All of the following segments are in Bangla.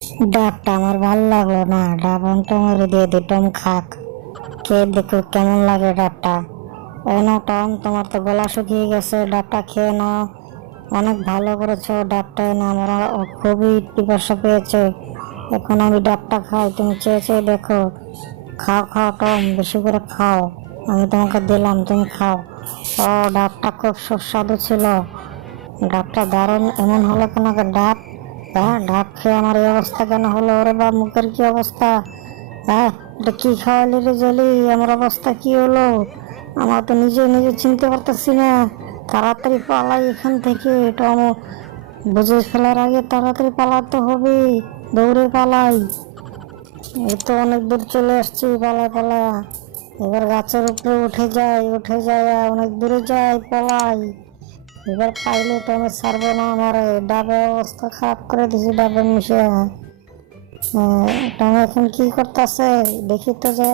ডাবটা আমার ভাল লাগলো না, ডাব টমের দিয়ে দি, টম খাক, খেয়ে দেখো কেমন লাগে ডাবটা। এই নাও টম, তোমার তো গলা শুকিয়ে গেছে, ডাবটা খেয়ে নাও। অনেক ভালো করেছো, ডাবটা না আমার খুবই পিপাসা পেয়েছে। এখন আমি ডাবটা খাই, তুমি চেয়ে চেয়ে দেখো। খাও খাও টম, বেশি করে খাও। আমি তোমাকে দিলাম, তুমি খাও। ও, ডাবটা খুব সুস্বাদু ছিল। ডাবটা দারুণ এমন হলো কেন ডাব? হ্যাঁ, ডাব খেয়ে আমার এই অবস্থা কেন হলো? ওরে বা, মুখের কি অবস্থা! হ্যাঁ, এটা কি খাওয়ালি রে জলি? আমার অবস্থা কি হলো? আমার তো নিজে নিজে চিনতে পারতেছি না। তাড়াতাড়ি পালাই এখান থেকে, এটা আমার বুঝে ফেলার আগে তাড়াতাড়ি পালাতে হবে। দৌড়ে পালাই। এই তো অনেক দূর চলে আসছি, পালা পালা। এবার গাছের উপরে উঠে যায়, অনেক দূরে যাই, পালাই। এবার পাইলে তো আমি ছাড়বো না, আমার ডাবের অবস্থা খারাপ করে দিছি, ডাবে মিশে। টমে এখন কি করতেছে দেখি তো, যে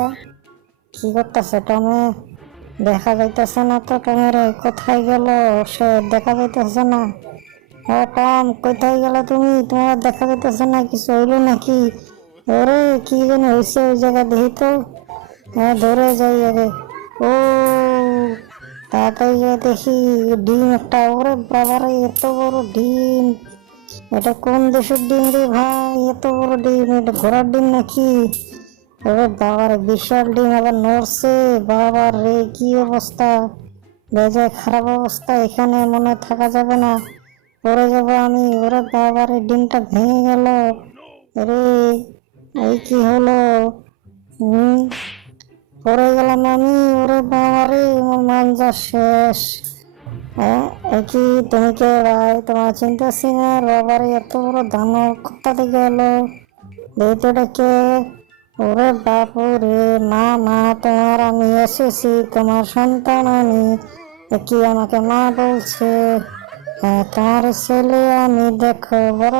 কি করতেছে টমে? দেখা যাইতেছে না তো টমের, কোথায় গেল সে? দেখা যাইতেছে না। ও টম, কোথায় গেল তুমি? তোমার দেখা যাইতেছে না, কিছু হইলো নাকি? ওরে, কি যেন হয়েছে ওই জায়গা, দেখি তো। হ্যাঁ, ধরে যাই আগে। ও, তাড়াতাড়ি গিয়ে দেখি ডিম একটা। ওরে বাবারে, এত বড় ডিম! এটা কোন দেশের ডিম রে ভাই? এত বড় ডিম! এটা ঘোড়ার ডিম নাকি? ওরে বাবারে, বিশাল ডিম, আবার নড়ছে! বাবার রে, কি অবস্থা! বেজায় খারাপ অবস্থা, এখানে মনে হয় থাকা যাবে না, পড়ে যাবো আমি। ওরে বাবারে, ডিমটা ভেঙে গেল! রে, এই কি হলো? হম, পড়ে গেলাম আমি! ওরে বাবারে, আমার মাঞ্জা শেষ! হ্যাঁ, কি তুমি কে ভাই? তোমার চিনতেছি না বাবারে, এত বড় দানব কোথা থেকে এলো? ভেতরে কে? ওরে বাপু রে! মা মা, তোমার আমি এসেছি, তোমার সন্তান আমি। কি আমাকে মা বলছে? হ্যাঁ, তোমার ছেলে আমি, দেখো বড়